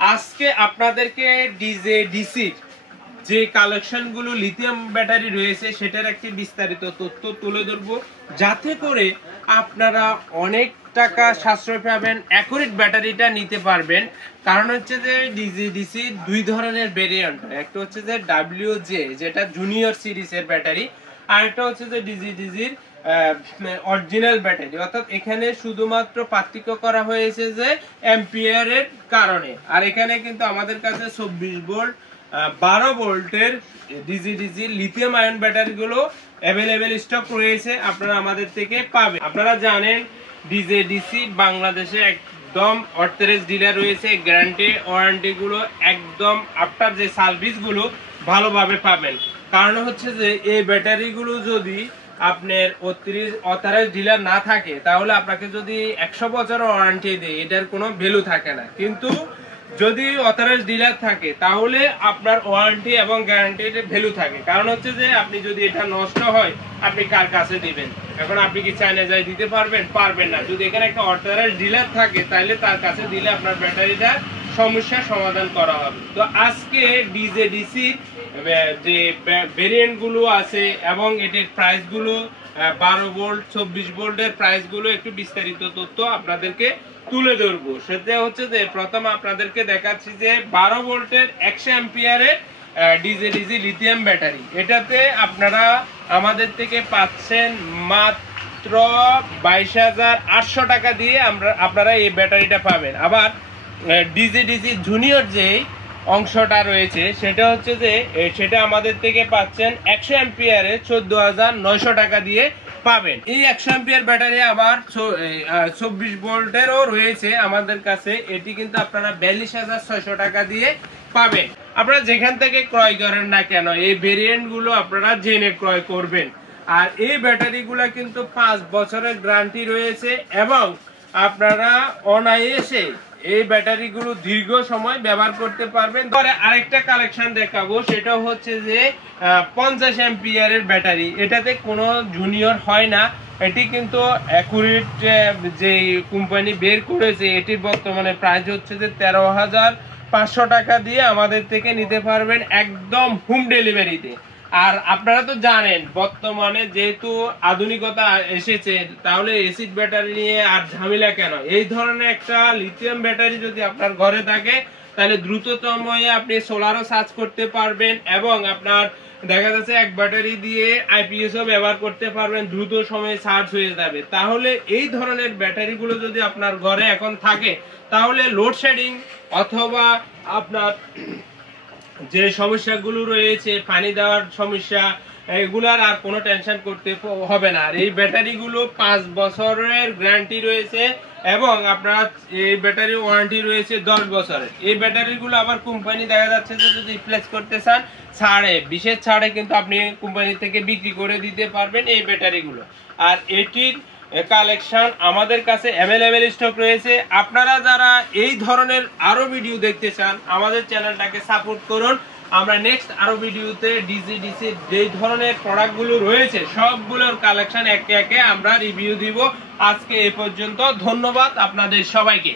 আজকে আপনাদেরকে ডিসি যে কালেকশনগুলো লিথিয়াম ব্যাটারি রয়েছে সেটার একটি বিস্তারিত তথ্য তুলে ধরবো, যাতে করে আপনারা অনেক টাকা সাশ্রয় পাবেন, অ্যাকুরেট ব্যাটারিটা নিতে পারবেন। কারণ হচ্ছে যে ডিসি দুই ধরনের ভেরিয়েন্ট, একটা হচ্ছে যে WJ যেটা জুনিয়র সিরিজের ব্যাটারি, আর একটা হচ্ছে যে ডিজির অরিজিনাল ব্যাটারি। অর্থাৎ এখানে শুধুমাত্র পার্থক্য করা হয়েছে যে অ্যাম্পিয়ারের কারণে। আর এখানে কিন্তু আমাদের কাছে 24 ভোল্ট 12 ভোল্টের ডিজি লিথিয়াম আয়ন ব্যাটারিগুলো অ্যাভেলেবেল স্টক রয়েছে, আপনারা আমাদের থেকে পাবেন। আপনারা জানেন ডিসি বাংলাদেশে একদম অথরাইজড ডিলার রয়েছে, গ্যারান্টি ওয়ারেন্টি গুলো একদম আফটার যে সার্ভিসগুলো ভালোভাবে পাবেন। কারণ হচ্ছে যে এই ব্যাটারিগুলো যদি আপনার অথরাইজড ডিলার না থাকে, তাহলে আপনাকে যদি 100 বছর ওয়ারেন্টি দেয় এটার কোনো ভ্যালু থাকে না। কিন্তু যদি অথরাইজড ডিলার থাকে তাহলে আপনার ওয়ারেন্টি এবং গ্যারান্টির ভ্যালু থাকে। কারণ হচ্ছে যে আপনি যদি এটা নষ্ট হয় আপনি কার কাছে দিবেন? এখন আপনি কি চায়না যাই দিতে পারবেন? পারবেন না। যদি এখানে একটা অথরাইজড ডিলার থাকে তাহলে তার কাছে দিলে আপনার ব্যাটারিটা সমস্যার সমাধান করা হবে। তো আজকে ডিসি যে ভেরিয়েন্ট গুলো আছে এবং এটির প্রাইস গুলো 12 ভোল্ট 24 ভোল্টের প্রাইস গুলো একটু বিস্তারিত তথ্য আপনাদেরকে তুলে ধরবো। সেটা হচ্ছে যে প্রথম আপনাদেরকে দেখাচ্ছি যে 12 ভোল্টের 100 অ্যাম্পিয়ারের ডিজি লিথিয়াম ব্যাটারি। এটাতে আপনারা আমাদের থেকে পাচ্ছেন মাত্র 22,800 টাকা দিয়ে আপনারা এই ব্যাটারিটা পাবেন। আবার ডিজি জুনিয়র যে অংশটা রয়েছে সেটা হচ্ছে যে সেটা আমাদের থেকে পাচ্ছেন 100 অ্যাম্পিয়ারে 14,900 টাকা দিয়ে পাবেন। এই 100 অ্যাম্পিয়ার ব্যাটারি আবার 24 ভোল্টেরও রয়েছে আমাদের কাছে, এটি কিন্তু আপনারা 42,600 টাকা দিয়ে পাবেন। আপনারা যেখান থেকে ক্রয় করেন না কেন এই ভেরিয়েন্ট গুলো আপনারা জেনে ক্রয় করবেন। আর এই ব্যাটারি গুলা কিন্তু 5 বছরের গ্যারান্টি রয়েছে এবং আপনারা অনায়াসে এই ব্যাটারি গুলো দীর্ঘ সময় ব্যবহার করতে পারবেন। পরে আরেকটা কালেকশন দেখাবো, সেটা হচ্ছে যে 50 অ্যাম্পিয়ারের ব্যাটারি। এটাতে কোনো জুনিয়র হয় না, এটি কিন্তু অ্যাকুরেট যে কোম্পানি বের করেছে এটির বর্তমানে প্রাইস হচ্ছে যে 13,500 টাকা দিয়ে আমাদের থেকে নিতে পারবেন একদম হোম ডেলিভারিতে। আর আপনারা তো জানেন বর্তমানে যেহেতু আধুনিকতা এসেছে, তাহলে এসিড ব্যাটারি নিয়ে আর ঝামেলা কেন? এই ধরনের একটা লিথিয়াম ব্যাটারি যদি আপনার ঘরে থাকে তাহলে দ্রুততম আপনি সোলারও চার্জ করতে পারবেন এবং আপনার দেখা যাচ্ছে এক ব্যাটারি দিয়ে আইপিএসও ব্যবহার করতে পারবেন, দ্রুত সময়ে চার্জ হয়ে যাবে। তাহলে এই ধরনের ব্যাটারিগুলো যদি আপনার ঘরে এখন থাকে তাহলে লোডশেডিং অথবা আপনার যে সমস্যাগুলো রয়েছে পানি দেওয়ার সমস্যা, এগুলার আর কোনো টেনশন করতে হবে না। আর এই ব্যাটারিগুলো 5 বছরের গ্যারান্টি রয়েছে এবং আপনার এই ব্যাটারি ওয়ারেন্টি রয়েছে 10 বছরের। এই ব্যাটারিগুলো আবার কোম্পানি দেখা যাচ্ছে যে যদি রিপ্লেস করতে চান বিশেষ ছাড়ে কিন্তু আপনি কোম্পানি থেকে বিক্রি করে দিতে পারবেন এই ব্যাটারিগুলো। আর এটির কালেকশন আমাদের কাছে অ্যাভেলেবেল স্টক রয়েছে। আপনারা যারা এই ধরনের আরো ভিডিও দেখতে চান আমাদের চ্যানেলটাকে সাপোর্ট করুন। আমরা নেক্সট আরো ভিডিওতে ডিসি যে ধরনের প্রোডাক্টগুলো রয়েছে সবগুলোর কালেকশন একে একে আমরা রিভিউ দিব। আজকে এই পর্যন্ত, ধন্যবাদ আপনাদের সবাইকে।